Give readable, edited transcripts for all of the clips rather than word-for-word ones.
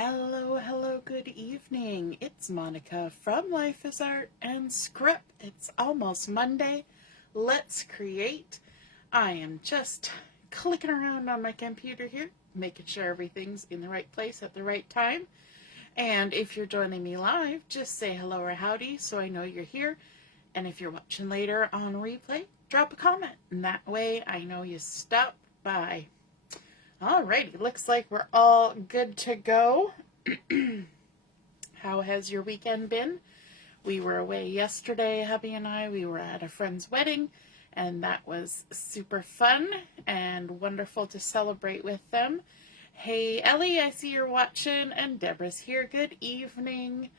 Hello, hello, good evening. It's Monica from Life is Art and Script. It's almost Monday. Let's create. I am just clicking around on my computer here, making sure everything's in the right place at the right time. And if you're joining me live, just say hello or howdy so I know you're here. And if you're watching later on replay, drop a comment. And that way I know you stopped by. Alrighty, looks like we're all good to go. How has your weekend been? We were away yesterday, hubby and I. We were at a friend's wedding, and that was super fun and wonderful to celebrate with them. Hey, Ellie, I see you're watching, and Deborah's here. Good evening.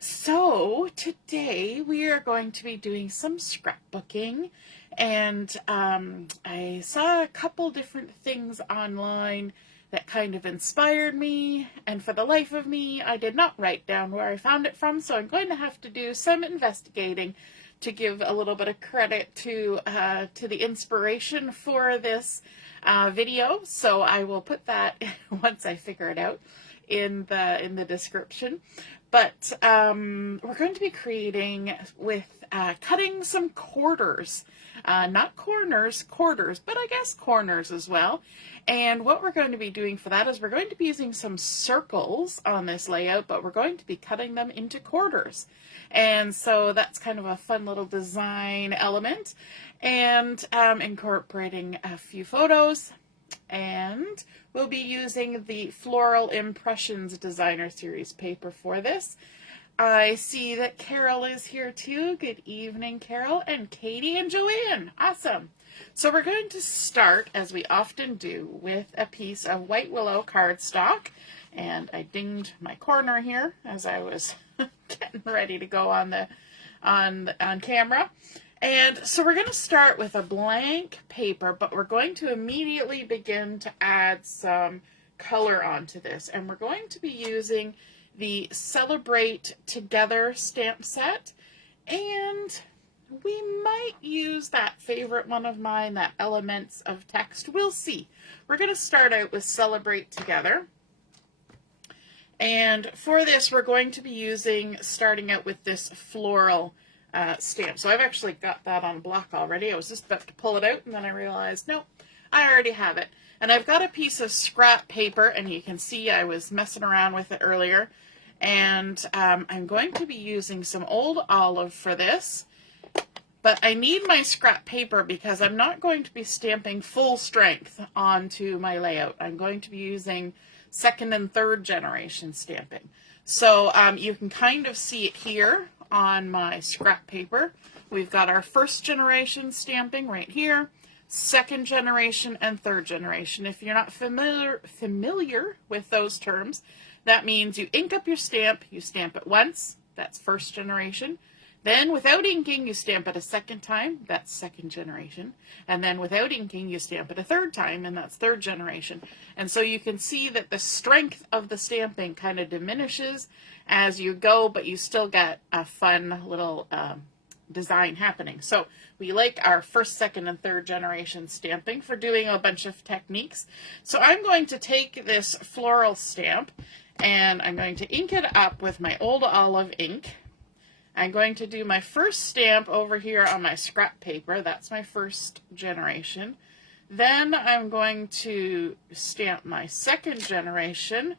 So today we are going to be doing some scrapbooking, and I saw a couple different things online that kind of inspired me, and for the life of me I did not write down where I found it from, so I'm going to have to do some investigating to give a little bit of credit to the inspiration for this video. So I will put that once I figure it out in the description. But we're going to be creating with cutting some quarters, not corners, quarters, but I guess corners as well. And what we're going to be doing for that is we're going to be using some circles on this layout, but we're going to be cutting them into quarters. And so that's kind of a fun little design element, and incorporating a few photos. And we'll be using the Floral Impressions Designer Series paper for this. I see that Carol is here too. Good evening, Carol, and Katie and Joanne. Awesome. So we're going to start, as we often do, with a piece of white willow cardstock. And I dinged my corner here as I was getting ready to go on camera. And so we're going to start with a blank paper, but we're going to immediately begin to add some color onto this. And we're going to be using the Celebrate Together stamp set. And we might use that favorite one of mine, that Elements of Text. We'll see. We're going to start out with Celebrate Together. And for this, we're going to be starting out with this floral stamp. So I've actually got that on block already. I was just about to pull it out, and then I realized, no, I already have it. And I've got a piece of scrap paper, and you can see I was messing around with it earlier. And I'm going to be using some old olive for this. But I need my scrap paper because I'm not going to be stamping full strength onto my layout. I'm going to be using second and third generation stamping. So you can kind of see it here on my scrap paper. We've got our first generation stamping right here, second generation and third generation. If you're not familiar with those terms, that means you ink up your stamp, you stamp it once, that's first generation. Then without inking, you stamp it a second time, that's second generation. And then without inking, you stamp it a third time, and that's third generation. And so you can see that the strength of the stamping kind of diminishes as you go, but you still get a fun little design happening. So we like our first, second, and third generation stamping for doing a bunch of techniques. So I'm going to take this floral stamp, and I'm going to ink it up with my old olive ink. I'm going to do my first stamp over here on my scrap paper. That's my first generation. Then I'm going to stamp my second generation,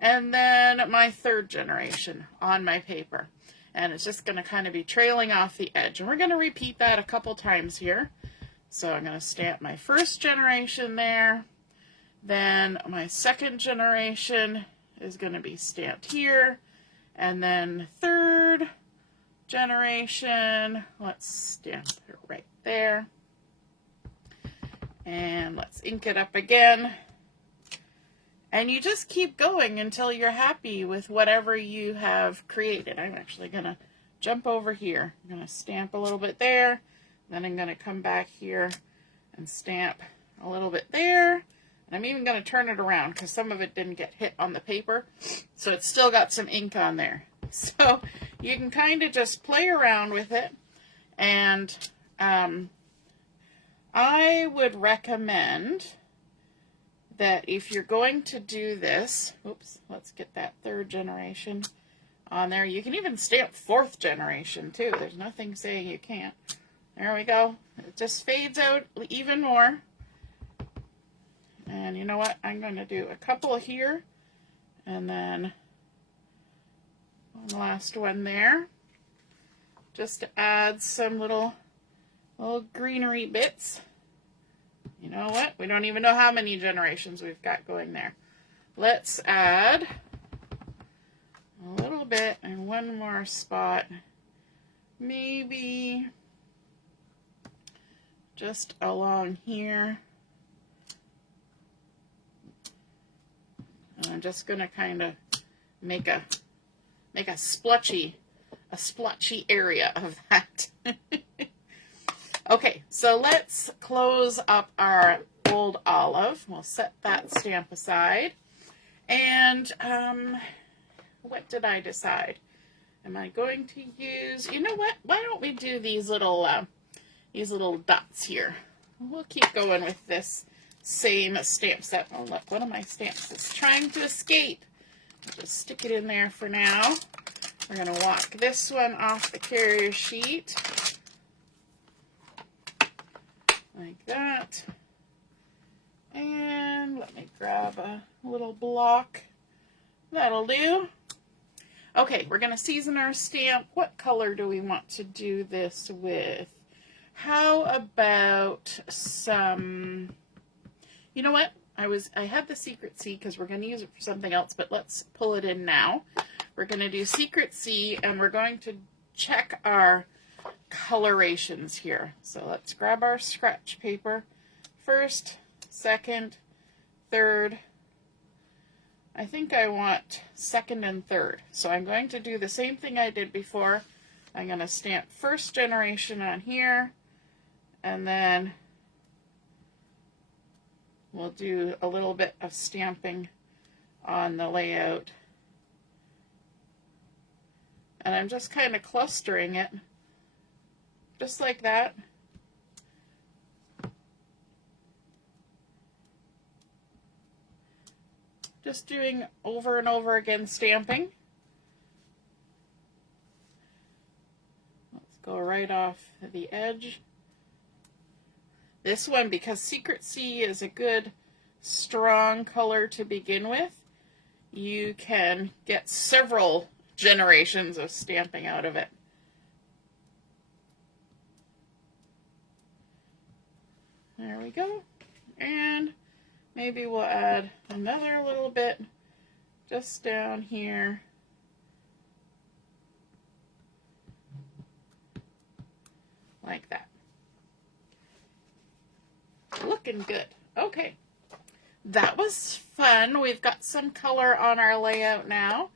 and then my third generation on my paper. And it's just going to kind of be trailing off the edge. And we're going to repeat that a couple times here. So I'm going to stamp my first generation there. Then my second generation is going to be stamped here. And then third generation, let's stamp it right there. And let's ink it up again. And you just keep going until you're happy with whatever you have created. I'm actually going to jump over here. I'm going to stamp a little bit there. Then I'm going to come back here and stamp a little bit there. And I'm even going to turn it around because some of it didn't get hit on the paper. So it's still got some ink on there. So you can kind of just play around with it. And I would recommend that if you're going to do this, oops, let's get that 3rd generation on there. You can even stamp 4th generation too. There's nothing saying you can't. There we go. It just fades out even more. And you know what? I'm going to do a couple here and then one last one there, just to add some little greenery bits. You know what? We don't even know how many generations we've got going there. Let's add a little bit in one more spot. Maybe just along here. And I'm just going to kind of make a splotchy area of that. Okay, so let's close up our old olive. We'll set that stamp aside. And what did I decide? Am I going to use, you know what? Why don't we do these little dots here? We'll keep going with this same stamp set. Oh, look, one of my stamps is trying to escape. I'll just stick it in there for now. We're going to walk this one off the carrier sheet. Like that. And let me grab a little block. That'll do. Okay, we're going to season our stamp. What color do we want to do this with? How about some, you know what? I had the Secret C because we're going to use it for something else, but let's pull it in now. We're going to do Secret C, and we're going to check our colorations here. So let's grab our scratch paper. 1st, 2nd, 3rd. I think I want 2nd and 3rd. So I'm going to do the same thing I did before. I'm going to stamp 1st generation on here, and then we'll do a little bit of stamping on the layout. And I'm just kind of clustering it, just like that. Just doing over and over again stamping. Let's go right off the edge. This one, because Secret C is a good strong color to begin with, you can get several generations of stamping out of it. There we go. And maybe we'll add another little bit just down here. Like that. Looking good. Okay. That was fun. We've got some color on our layout now.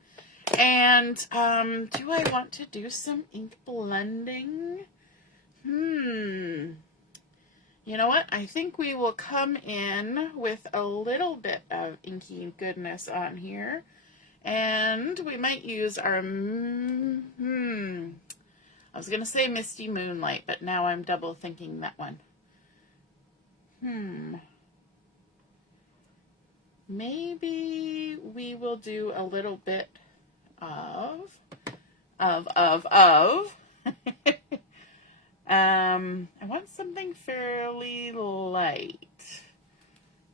And do I want to do some ink blending? You know what? I think we will come in with a little bit of inky goodness on here. And we might use our, I was going to say Misty Moonlight, but now I'm double thinking that one. Maybe we will do a little bit of I want something fairly light.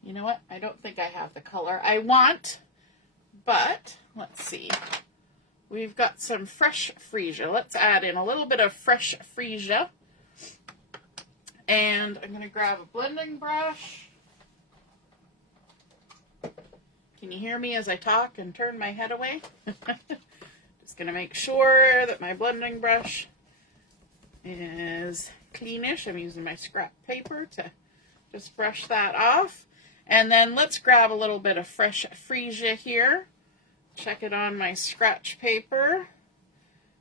You know what? I don't think I have the color I want, but let's see. We've got some fresh Fresia. Let's add in a little bit of fresh Fresia. And I'm going to grab a blending brush. Can you hear me as I talk and turn my head away? Just going to make sure that my blending brush is cleanish. I'm using my scrap paper to just brush that off. And then let's grab a little bit of fresh Fresia here. Check it on my scratch paper.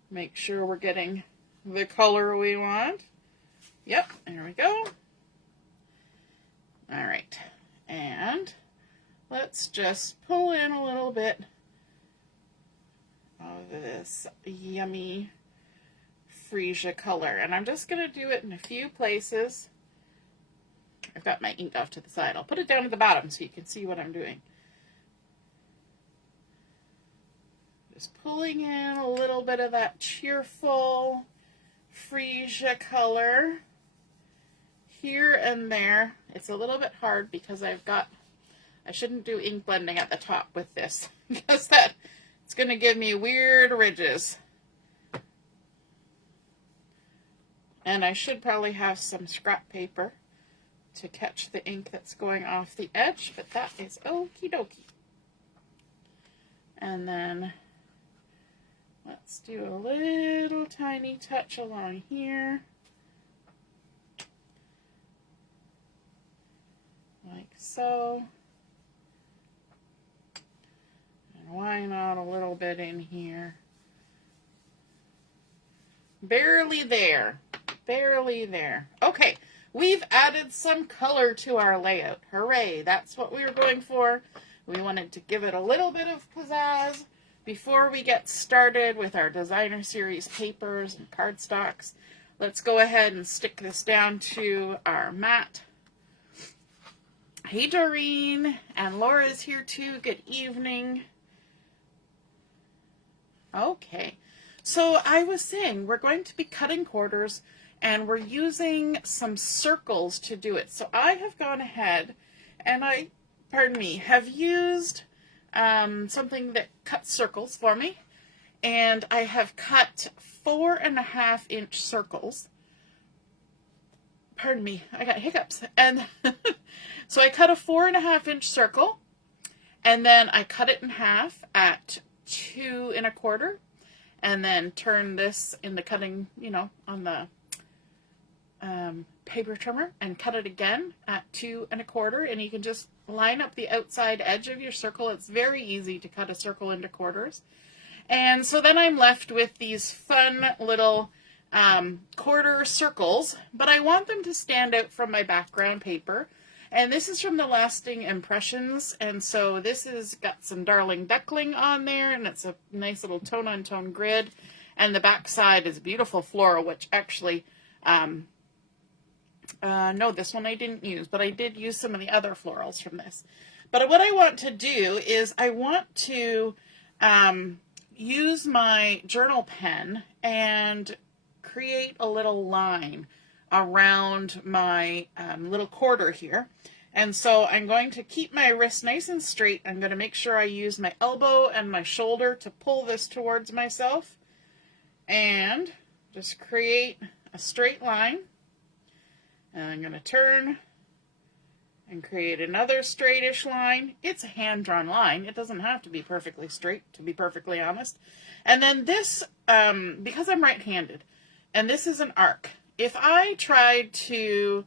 Make sure we're getting the color we want. Yep, there we go. All right, and let's just pull in a little bit of this yummy Fresia color. And I'm just going to do it in a few places. I've got my ink off to the side. I'll put it down at the bottom so you can see what I'm doing. Just pulling in a little bit of that cheerful Fresia color here and there. It's a little bit hard because I shouldn't do ink blending at the top with this because it's going to give me weird ridges. And I should probably have some scrap paper to catch the ink that's going off the edge, but that is okie dokie. And then let's do a little tiny touch along here. Like so. And why not a little bit in here? Barely there. Barely there. Okay, we've added some color to our layout. Hooray, that's what we were going for. We wanted to give it a little bit of pizzazz before we get started with our designer series papers and cardstocks. Let's go ahead and stick this down to our mat. Hey Doreen, and Laura's here too. Good evening. Okay, so I was saying we're going to be cutting quarters and we're using some circles to do it. So I have gone ahead and have used something that cuts circles for me. And I have cut 4.5-inch circles. Pardon me, I got hiccups. And so I cut a 4.5-inch circle, and then I cut it in half at 2 1/4, and then turn this in the cutting, on the paper trimmer and cut it again at 2 1/4, and you can just line up the outside edge of your circle. It's very easy to cut a circle into quarters. And so then I'm left with these fun little quarter circles, but I want them to stand out from my background paper. And this is from the Lasting Impressions, and so this has got some Darling Duckling on there, and it's a nice little tone-on-tone grid. And the back side is beautiful floral, which actually, no, this one I didn't use, but I did use some of the other florals from this. But what I want to do is I want to use my journal pen and create a little line around my little quarter here. And so I'm going to keep my wrist nice and straight. I'm going to make sure I use my elbow and my shoulder to pull this towards myself and just create a straight line. And I'm going to turn and create another straightish line. It's a hand-drawn line. It doesn't have to be perfectly straight, to be perfectly honest. And then this, because I'm right-handed, and this is an arc. If I tried to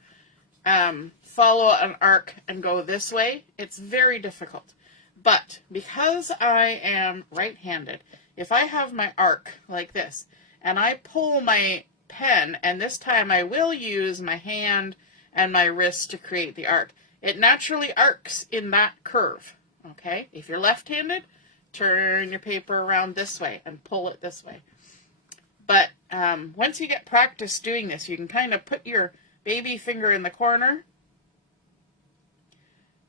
follow an arc and go this way, it's very difficult. But because I am right-handed, if I have my arc like this, and I pull my pen, and this time I will use my hand and my wrist to create the arc, it naturally arcs in that curve, okay? If you're left-handed, turn your paper around this way and pull it this way. But once you get practice doing this, you can kind of put your baby finger in the corner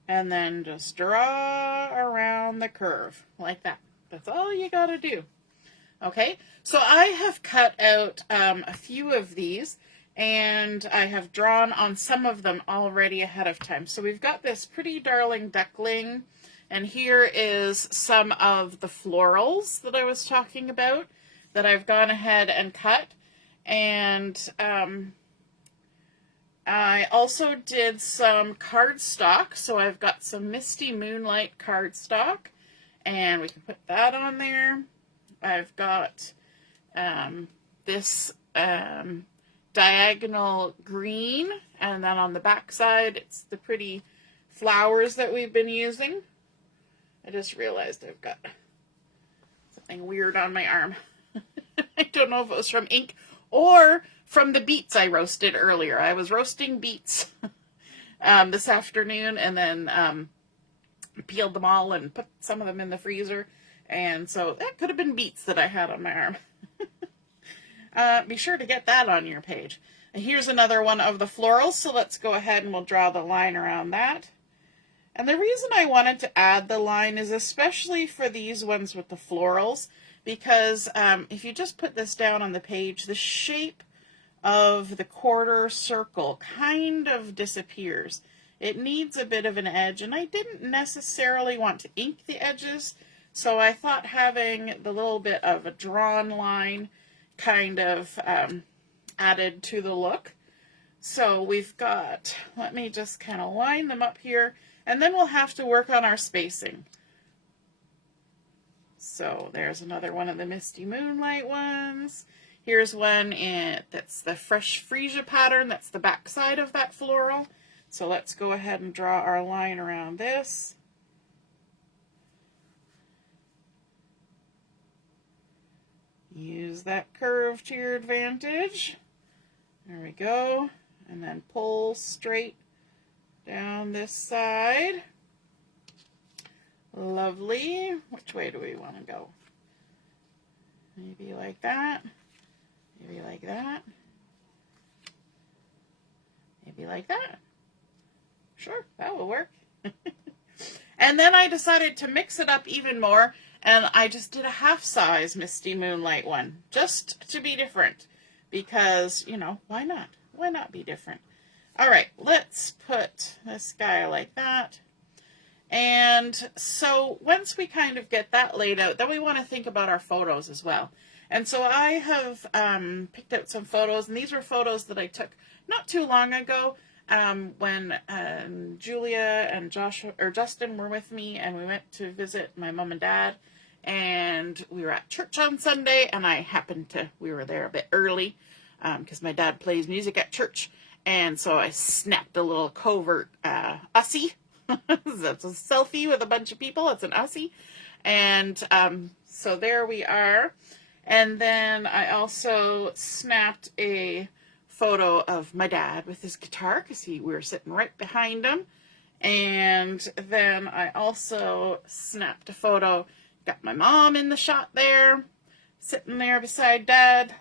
and then just draw around the curve like that. That's all you got to do. Okay, so I have cut out a few of these, and I have drawn on some of them already ahead of time. So we've got this pretty darling duckling, and here is some of the florals that I was talking about that I've gone ahead and cut. And I also did some cardstock, so I've got some Misty Moonlight cardstock, and we can put that on there. I've got this diagonal green, and then on the back side it's the pretty flowers that we've been using. I just realized I've got something weird on my arm. I don't know if it was from ink or from the beets I roasted earlier. I was roasting beets this afternoon, and then peeled them all and put some of them in the freezer. And so that could have been beets that I had on my arm. Be sure to get that on your page. And here's another one of the florals, so let's go ahead and we'll draw the line around that. And the reason I wanted to add the line is especially for these ones with the florals, because if you just put this down on the page, the shape of the quarter circle kind of disappears. It needs a bit of an edge, and I didn't necessarily want to ink the edges, so I thought having the little bit of a drawn line kind of added to the look. So we've got, let me just kind of line them up here, and then we'll have to work on our spacing. So there's another one of the Misty Moonlight ones. Here's one that's the Fresh Fresia pattern. That's the back side of that floral. So let's go ahead and draw our line around this. Use that curve to your advantage. There we go. And then pull straight down this side. Lovely. Which way do we want to go? Maybe like that. Maybe like that. Maybe like that. Sure, that will work. And then I decided to mix it up even more, and I just did a half-size Misty Moonlight one, just to be different, because, you know, why not? Why not be different? All right, let's put this guy like that. And so once we kind of get that laid out, then we want to think about our photos as well. And so I have picked out some photos, and these were photos that I took not too long ago when Julia and Justin were with me, and we went to visit my mom and dad, and we were at church on Sunday, and we were there a bit early because my dad plays music at church, and so I snapped a little covert Ussie. That's a selfie with a bunch of people. It's an Ussie. And so there we are. And then I also snapped a photo of my dad with his guitar, because we were sitting right behind him. And then I also snapped a photo, got my mom in the shot there, sitting there beside Dad,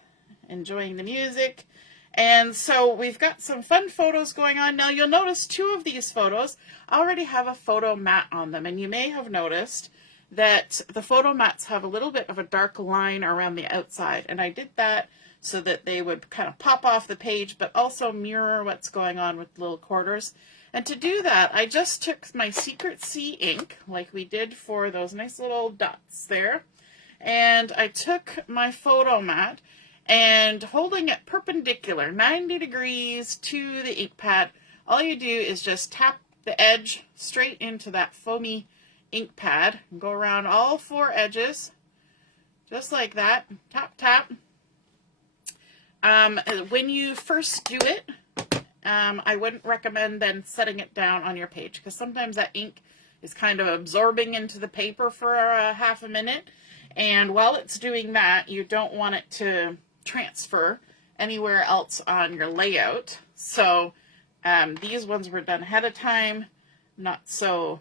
enjoying the music. And so we've got some fun photos going on. Now you'll notice two of these photos already have a photo mat on them, and you may have noticed that the photo mats have a little bit of a dark line around the outside, and I did that so that they would kind of pop off the page but also mirror what's going on with little quarters. And to do that, I just took my Secret C ink, like we did for those nice little dots there, and I took my photo mat, and holding it perpendicular 90 degrees to the ink pad, all you do is just tap the edge straight into that foamy ink pad and go around all four edges just like that. Tap, tap. When you first do it, I wouldn't recommend then setting it down on your page, because sometimes that ink is kind of absorbing into the paper for half a minute, and while it's doing that, you don't want it to transfer anywhere else on your layout. So these ones were done ahead of time. Not so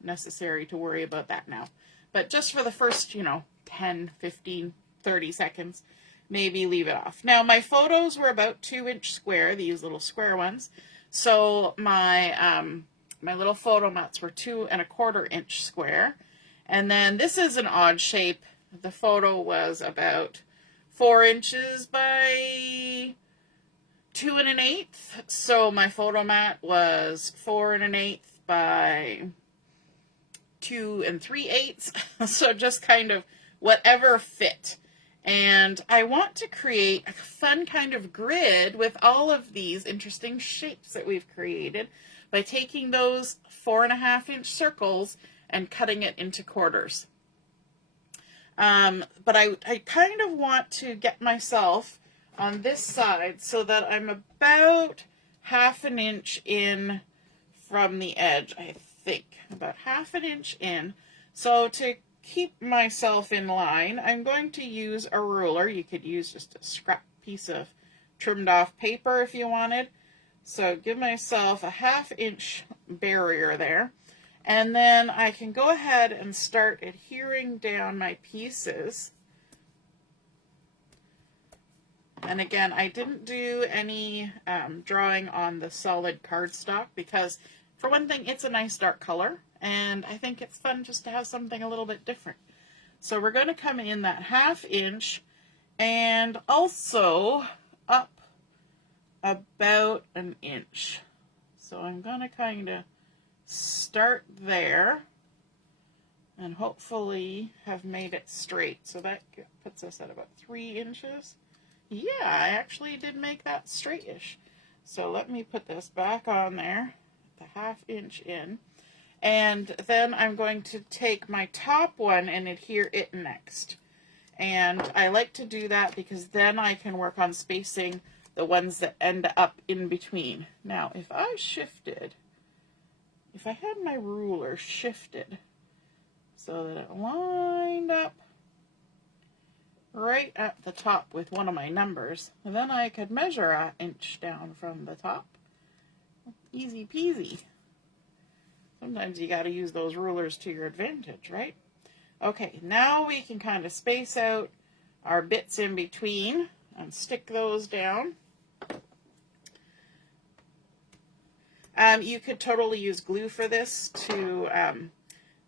necessary to worry about that now. But just for the first, 10, 15, 30 seconds, maybe leave it off. Now my photos were about 2-inch square, these little square ones. So my my little photo mats were 2 1/4 inch square. And then this is an odd shape. The photo was about 4 inches by 2 1/8. So my photo mat was 4 1/8 by 2 3/8. So just kind of whatever fit. And I want to create a fun kind of grid with all of these interesting shapes that we've created by taking those 4 1/2 inch circles and cutting it into quarters. But I kind of want to get myself on this side so that I'm about 1/2 inch in from the edge, I think. About 1/2 inch in. So to keep myself in line, I'm going to use a ruler. You could use just a scrap piece of trimmed off paper if you wanted. So give myself a 1/2 inch barrier there. And then I can go ahead and start adhering down my pieces. And again, I didn't do any drawing on the solid cardstock because, for one thing, it's a nice dark color, and I think it's fun just to have something a little bit different. So we're going to come in that 1/2 inch and also up about 1 inch. So I'm going to kind of start there and hopefully have made it straight. So that puts us at about 3 inches. Yeah, I actually did make that straight-ish. So let me put this back on there, the 1/2 inch in. And then I'm going to take my top one and adhere it next. And I like to do that because then I can work on spacing the ones that end up in between. Now, if I had my ruler shifted so that it lined up right at the top with one of my numbers, and then I could measure 1 inch down from the top. Easy peasy. Sometimes you got to use those rulers to your advantage, right? Okay, now we can kind of space out our bits in between and stick those down. You could totally use glue for this to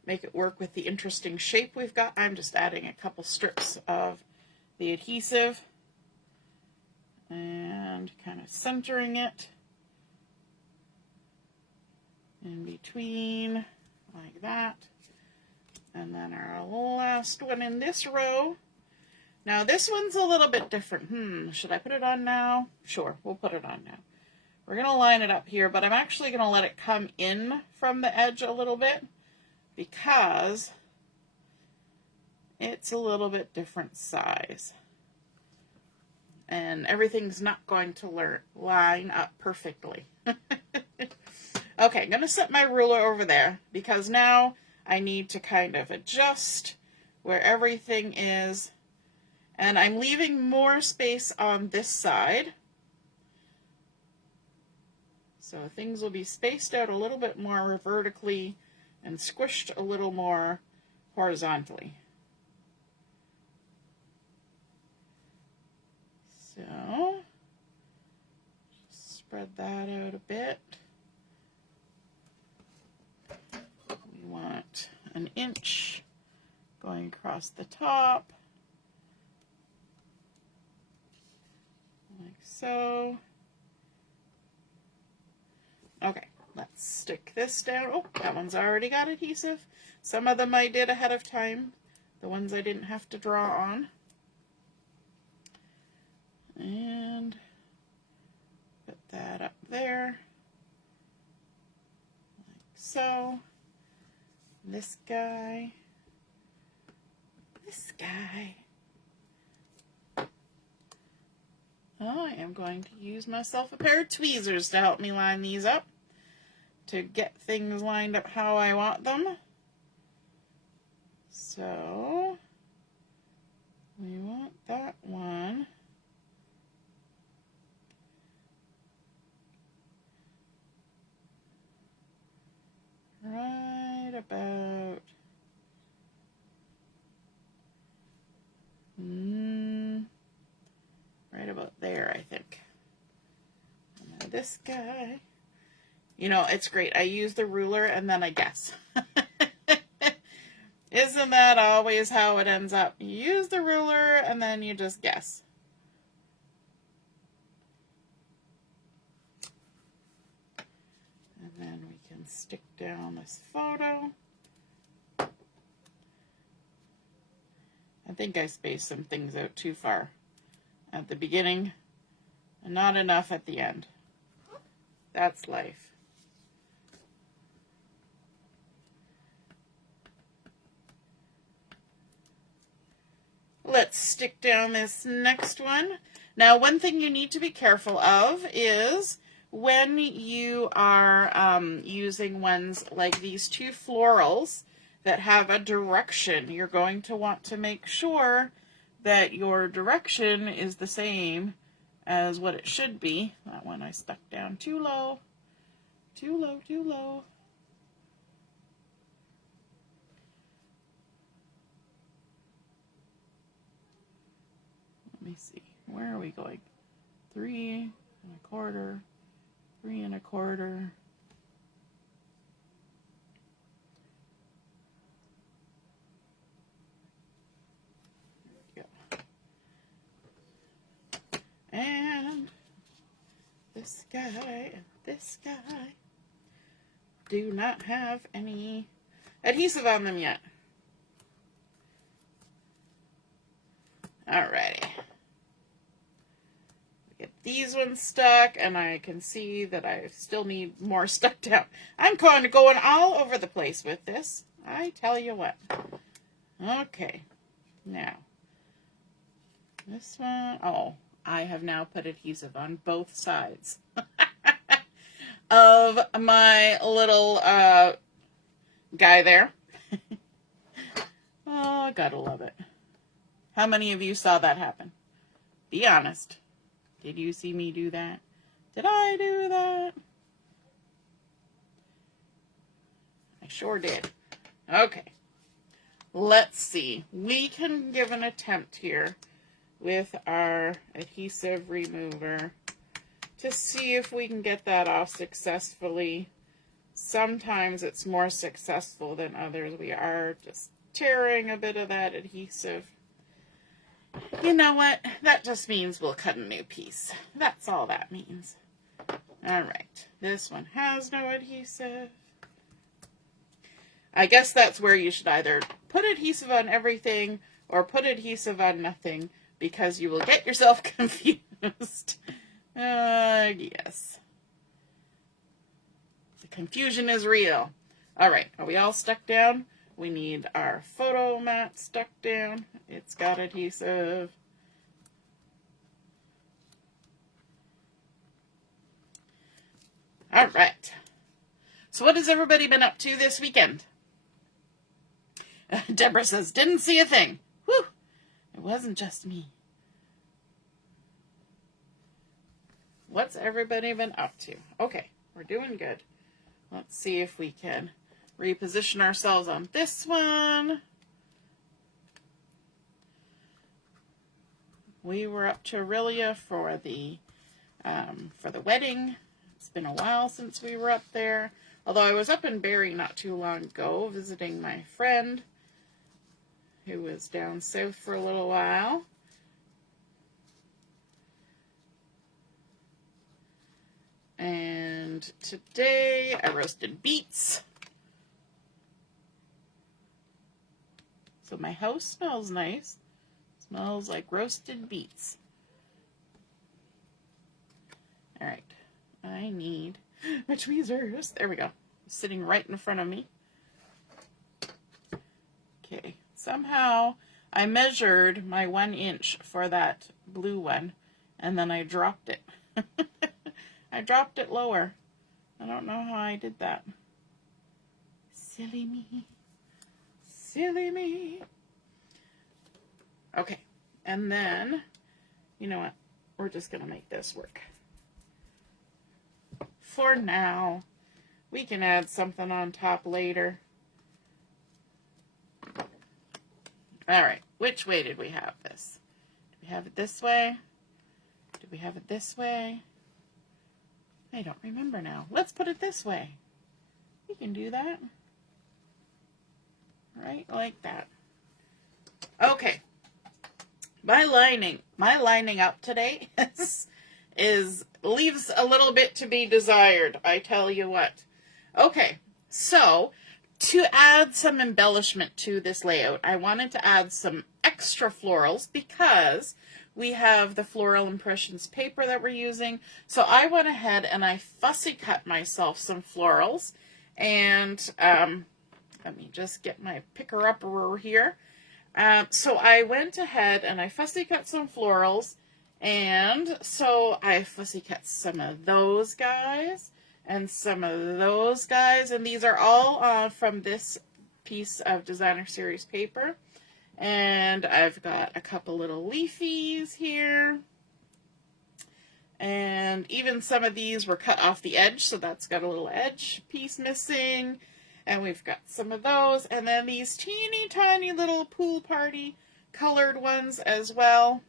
make it work with the interesting shape we've got. I'm just adding a couple strips of the adhesive and kind of centering it in between like that. And then our last one in this row. Now this one's a little bit different. Should I put it on now? Sure, we'll put it on now. We're going to line it up here, but I'm actually going to let it come in from the edge a little bit because it's a little bit different size. And everything's not going to line up perfectly. Okay, I'm going to set my ruler over there because now I need to kind of adjust where everything is. And I'm leaving more space on this side. So things will be spaced out a little bit more vertically and squished a little more horizontally. So, just spread that out a bit. We want 1 inch going across the top, like so. Okay, let's stick this down. Oh, that one's already got adhesive. Some of them I did ahead of time. The ones I didn't have to draw on. And put that up there. Like so. This guy. This guy. I am going to use myself a pair of tweezers to help me line these up, to get things lined up how I want them. So, we want that one right about right about there, I think. And then this guy. You know, it's great. I use the ruler and then I guess. Isn't that always how it ends up? You use the ruler and then you just guess. And then we can stick down this photo. I think I spaced some things out too far at the beginning and not enough at the end. That's life. Let's stick down this next one. Now, one thing you need to be careful of is when you are using ones like these two florals that have a direction, you're going to want to make sure that your direction is the same as what it should be. That one I stuck down too low. Too low, too low. Let me see. Where are we going? 3 1/4, 3 1/4. And this guy and this guy do not have any adhesive on them yet. Alrighty. Get these ones stuck, and I can see that I still need more stuck down. I'm kind of going all over the place with this. I tell you what. Okay. Now, this one, oh, I have now put adhesive on both sides of my little guy there. Oh, gotta love it. How many of you saw that happen? Be honest. Did you see me do that? Did I do that? I sure did. Okay. Let's see. We can give an attempt here with our adhesive remover to see if we can get that off successfully. Sometimes it's more successful than others. We are just tearing a bit of that adhesive. You know what? That just means we'll cut a new piece. That's all that means. All right. This one has no adhesive. I guess that's where you should either put adhesive on everything or put adhesive on nothing, because you will get yourself confused. Yes. The confusion is real. All right. Are we all stuck down? We need our photo mat stuck down. It's got adhesive. All right. So what has everybody been up to this weekend? Deborah says, didn't see a thing. Whew. It wasn't just me. What's everybody been up to? Okay, we're doing good. Let's see if we can reposition ourselves on this one. We were up to Aurelia for the wedding. It's been a while since we were up there. Although I was up in Barrie not too long ago visiting my friend who was down south for a little while. And today I roasted beets. So my house smells nice. Smells like roasted beets. All right. I need my tweezers. There we go. Sitting right in front of me. Okay. Somehow I measured my 1 inch for that blue one, and then I dropped it. I dropped it lower. I don't know how I did that. Silly me. Silly me. Okay. And then, you know what? We're just going to make this work. For now, we can add something on top later. All right. Which way did we have this? Did we have it this way? Did we have it this way? I don't remember now. Let's put it this way. We can do that. Right like that. Okay. My lining up today leaves a little bit to be desired, I tell you what. Okay, so to add some embellishment to this layout, I wanted to add some extra florals because we have the Floral Impressions paper that we're using. So I went ahead and I fussy cut myself some florals. And let me just get my picker-upper here. So I went ahead and I fussy cut some florals. And so I fussy cut some of those guys and some of those guys. And these are all from this piece of Designer Series paper. And I've got a couple little leafies here. And even some of these were cut off the edge, so that's got a little edge piece missing. And we've got some of those. And then these teeny tiny little pool party colored ones as well.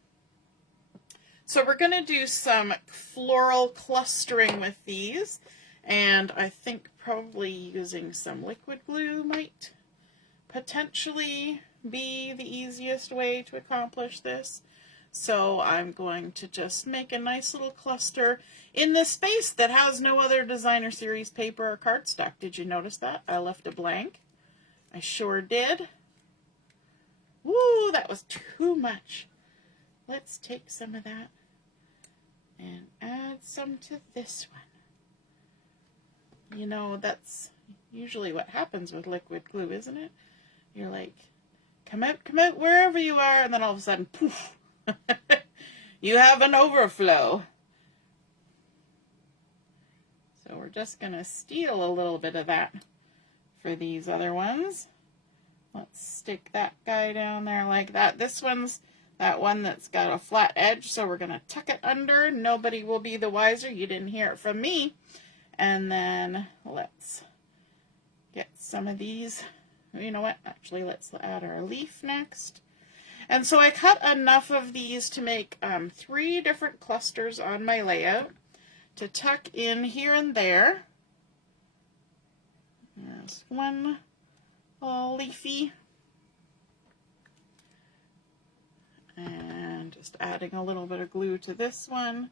So we're going to do some floral clustering with these, and I think probably using some liquid glue might potentially be the easiest way to accomplish this. So I'm going to just make a nice little cluster in this space that has no other designer series paper or cardstock. Did you notice that? I left a blank. I sure did. Woo, that was too much. Let's take some of that and add some to this one. You know, that's usually what happens with liquid glue, isn't it? You're like, come out, wherever you are, and then all of a sudden, poof, you have an overflow. So we're just going to steal a little bit of that for these other ones. Let's stick that guy down there like that. This one's that one that's got a flat edge, so we're going to tuck it under. Nobody will be the wiser. You didn't hear it from me. And then let's get some of these. You know what? Actually, let's add our leaf next. And so I cut enough of these to make 3 different clusters on my layout to tuck in here and there. There's one all leafy. And just adding a little bit of glue to this one.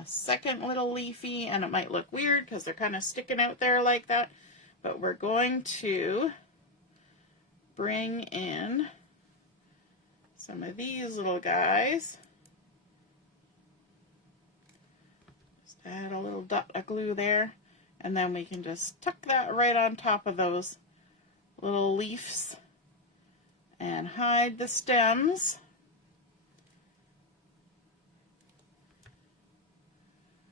A second little leafy, and it might look weird because they're kind of sticking out there like that. But we're going to bring in some of these little guys. Just add a little dot of glue there, and then we can just tuck that right on top of those little leaves and hide the stems.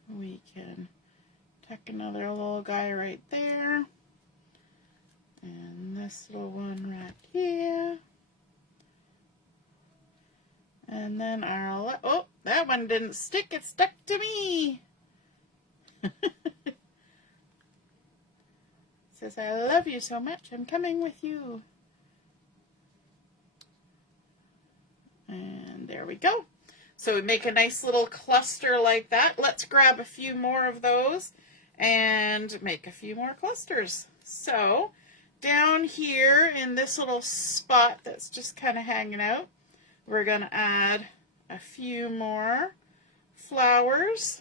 We can tuck another little guy right there. And this little one right here. And then our, oh, that one didn't stick, it stuck to me. Says, I love you so much, I'm coming with you. And there we go. So we make a nice little cluster like that. Let's grab a few more of those and make a few more clusters. So down here in this little spot that's just kind of hanging out, we're going to add a few more flowers.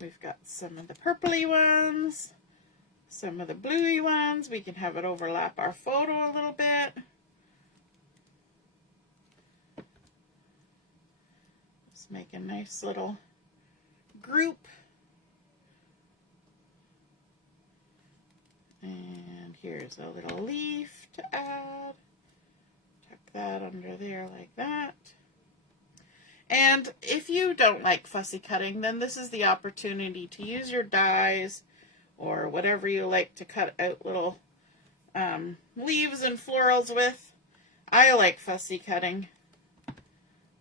We've got some of the purpley ones, some of the bluey ones. We can have it overlap our photo a little bit. Just make a nice little group. And here's a little leaf to add. Tuck that under there like that. And if you don't like fussy cutting, then this is the opportunity to use your dies or whatever you like to cut out little leaves and florals with. I like fussy cutting,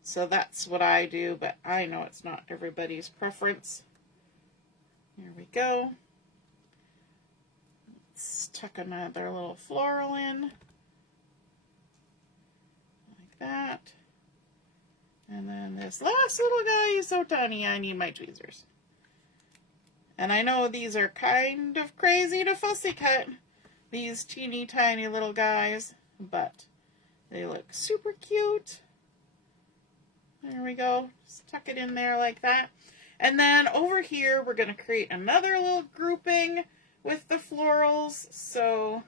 so that's what I do, but I know it's not everybody's preference. Here we go. Let's tuck another little floral in, like that. And then this last little guy is so tiny, I need my tweezers. And I know these are kind of crazy to fussy cut, these teeny tiny little guys, but they look super cute. There we go. Just tuck it in there like that. And then over here, we're going to create another little grouping with the florals. So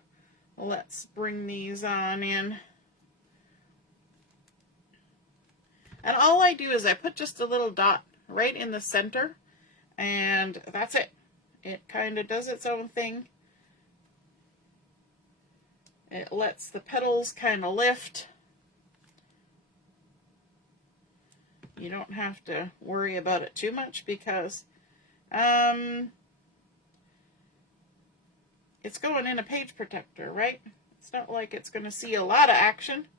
let's bring these on in. And all I do is I put just a little dot right in the center, and that's it. It kind of does its own thing. It lets the petals kind of lift. You don't have to worry about it too much because it's going in a page protector, right? It's not like it's going to see a lot of action.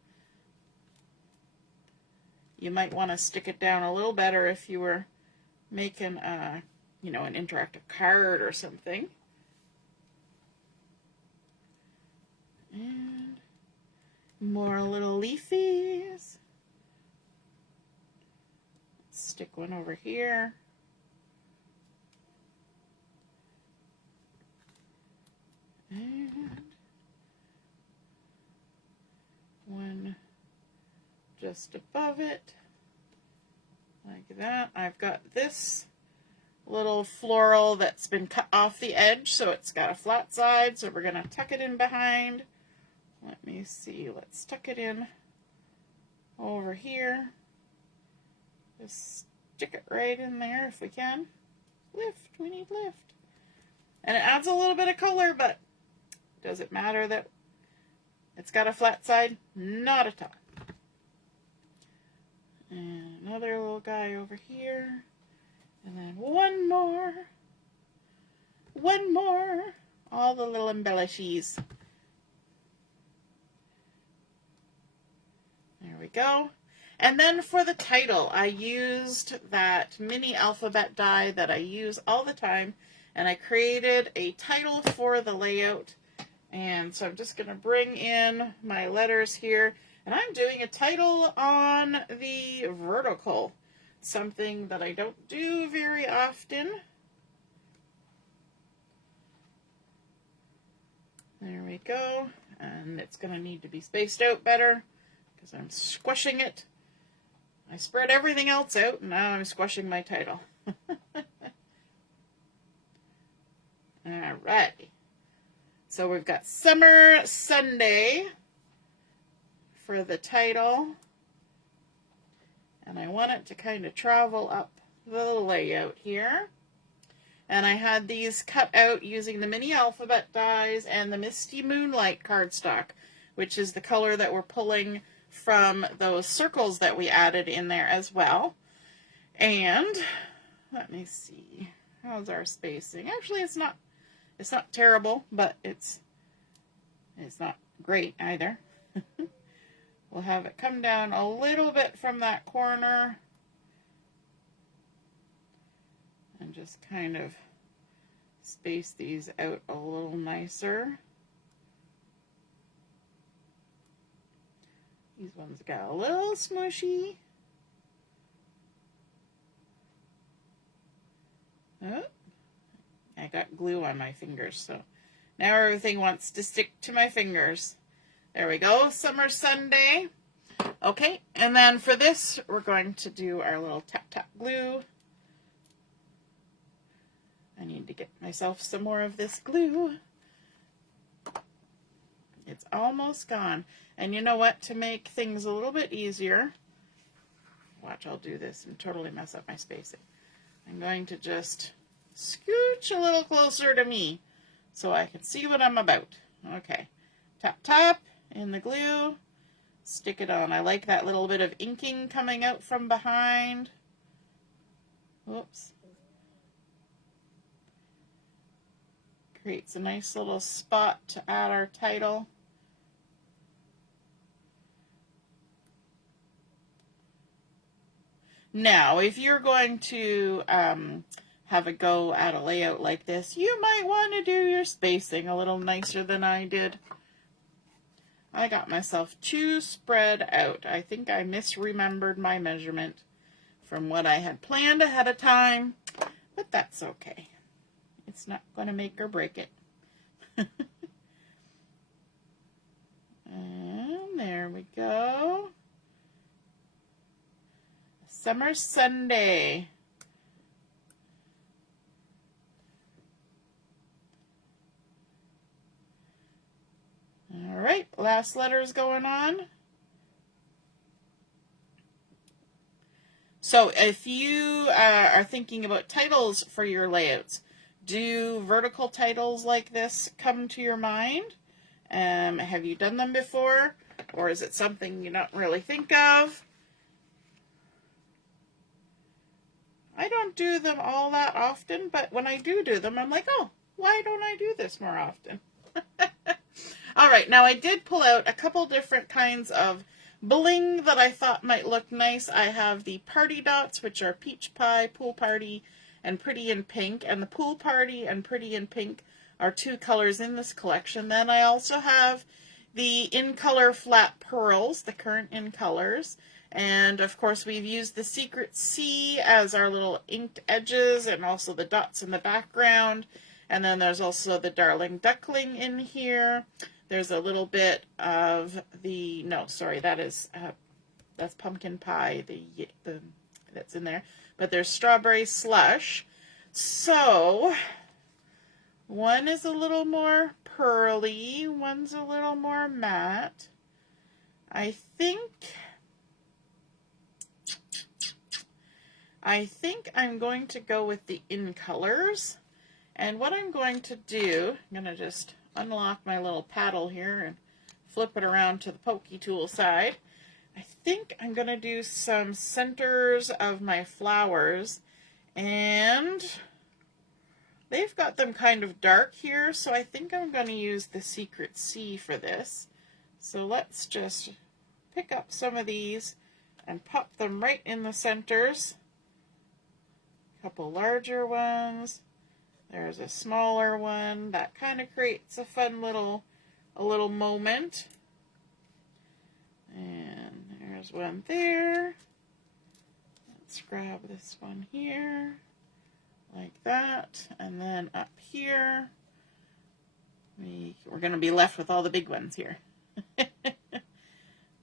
You might want to stick it down a little better if you were making, you know, an interactive card or something. And more little leafies. one over here. And one just above it, like that. I've got this little floral that's been cut off the edge, so it's got a flat side, so we're going to tuck it in behind. Let me see, let's tuck it in over here. Just stick it right in there if we can. Lift, we need lift. And it adds a little bit of color, but does it matter that it's got a flat side? Not at all. And another little guy over here. And then one more. One more. All the little embellishes. There we go. And then for the title, I used that mini alphabet die that I use all the time. And I created a title for the layout. And so I'm just going to bring in my letters here. And I'm doing a title on the vertical. Something that I don't do very often. There we go. And it's going to need to be spaced out better because I'm squishing it. I spread everything else out and now I'm squishing my title. Alright. So we've got Summer Sunday for the title. And I want it to kind of travel up the layout here. And I had these cut out using the mini alphabet dies and the Misty Moonlight cardstock, which is the color that we're pulling from those circles that we added in there as well. And let me see, how's our spacing? Actually, it's not terrible, but it's not great either. We'll have it come down a little bit from that corner and just kind of space these out a little nicer. These ones got a little smushy. Oh, I got glue on my fingers, so now everything wants to stick to my fingers. There we go, Summer Sunday. Okay, and then for this, we're going to do our little tap glue. I need to get myself some more of this glue. It's almost gone. And you know what? To make things a little bit easier, watch, I'll do this and totally mess up my spacing. I'm going to just scooch a little closer to me so I can see what I'm about. Okay, tap in the glue, stick it on. I like that little bit of inking coming out from behind. Whoops. Creates a nice little spot to add our title. Now, if you're going to have a go at a layout like this, you might want to do your spacing a little nicer than I did. I got myself too spread out. I think I misremembered my measurement from what I had planned ahead of time, but that's okay. It's not going to make or break it. And there we go. Summer Sunday. All right, last letter's going on. So if you are thinking about titles for your layouts, do vertical titles like this come to your mind? Have you done them before? Or is it something you don't really think of? I don't do them all that often, but when I do them, I'm like, oh, why don't I do this more often? All right, now I did pull out a couple different kinds of bling that I thought might look nice. I have the party dots, which are Peach Pie, Pool Party, and Pretty in Pink. And the Pool Party and Pretty in Pink are two colors in this collection. Then I also have the In Color Flat Pearls, the current In Colors. And of course we've used the Secret C as our little inked edges and also the dots in the background. And then there's also the Darling Duckling in here. There's a little bit of the, no, sorry, that's pumpkin pie, that's in there. But there's strawberry slush. So one is a little more pearly, one's a little more matte. I think I'm going to go with the In Colors. And what I'm going to do, I'm going to just unlock my little paddle here and flip it around to the pokey tool side. I think I'm going to do some centers of my flowers, and they've got them kind of dark here, so I think I'm going to use the Secret C for this. So let's just pick up some of these and pop them right in the centers. A couple larger ones. There's a smaller one. That kind of creates a fun little moment. And there's one there. Let's grab this one here, like that. And then up here, we're going to be left with all the big ones here.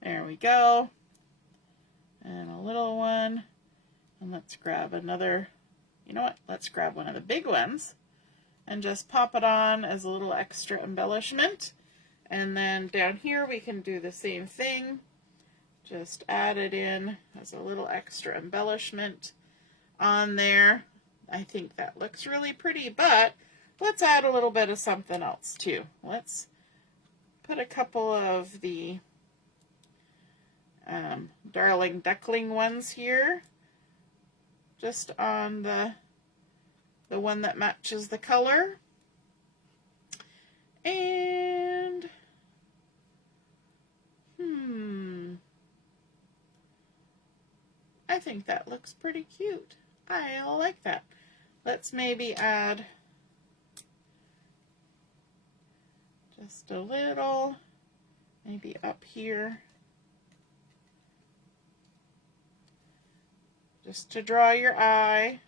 There we go. And a little one. And let's grab another, you know what? Let's grab one of the big ones and just pop it on as a little extra embellishment. And then down here we can do the same thing. Just add it in as a little extra embellishment on there. I think that looks really pretty, but let's add a little bit of something else too. Let's put a couple of the Darling Duckling ones here, just on the one that matches the color. And I think that looks pretty cute. I like that. Let's maybe add just a little, maybe up here, just to draw your eye.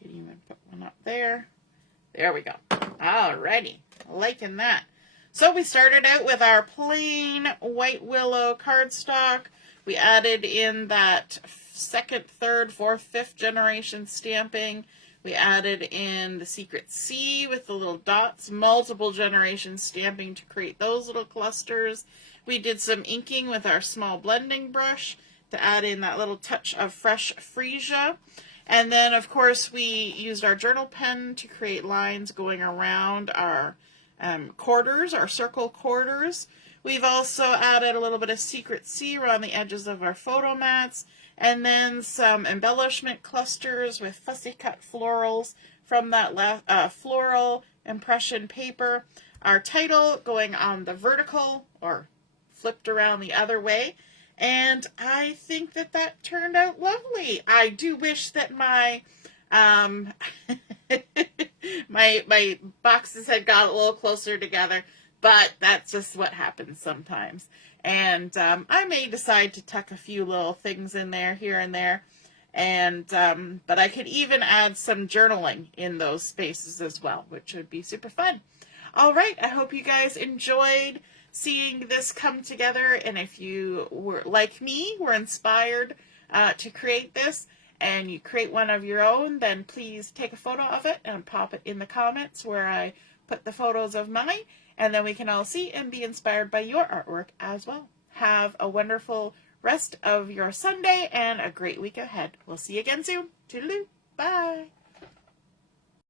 You can even put one up there. There we go. Alrighty, liking that. So we started out with our plain white willow cardstock. We added in that second, third, fourth, fifth generation stamping. We added in the Secret C with the little dots, multiple generation stamping to create those little clusters. We did some inking with our small blending brush to add in that little touch of fresh Fresia. And then, of course, we used our journal pen to create lines going around our quarters, our circle quarters. We've also added a little bit of Secret C around the edges of our photo mats, and then some embellishment clusters with fussy cut florals from that Floral Impression paper. Our title going on the vertical, or flipped around the other way, and I think that that turned out lovely. I do wish that my my boxes had got a little closer together, but that's just what happens sometimes. And I may decide to tuck a few little things in there, here and there, and but I could even add some journaling in those spaces as well, which would be super fun. All right, I hope you guys enjoyed seeing this come together, and if you were like me, were inspired to create this, and you create one of your own, then please take a photo of it and pop it in the comments where I put the photos of mine, and then we can all see and be inspired by your artwork as well. Have a wonderful rest of your Sunday and a great week ahead. We'll see you again soon. Toodaloo. Bye.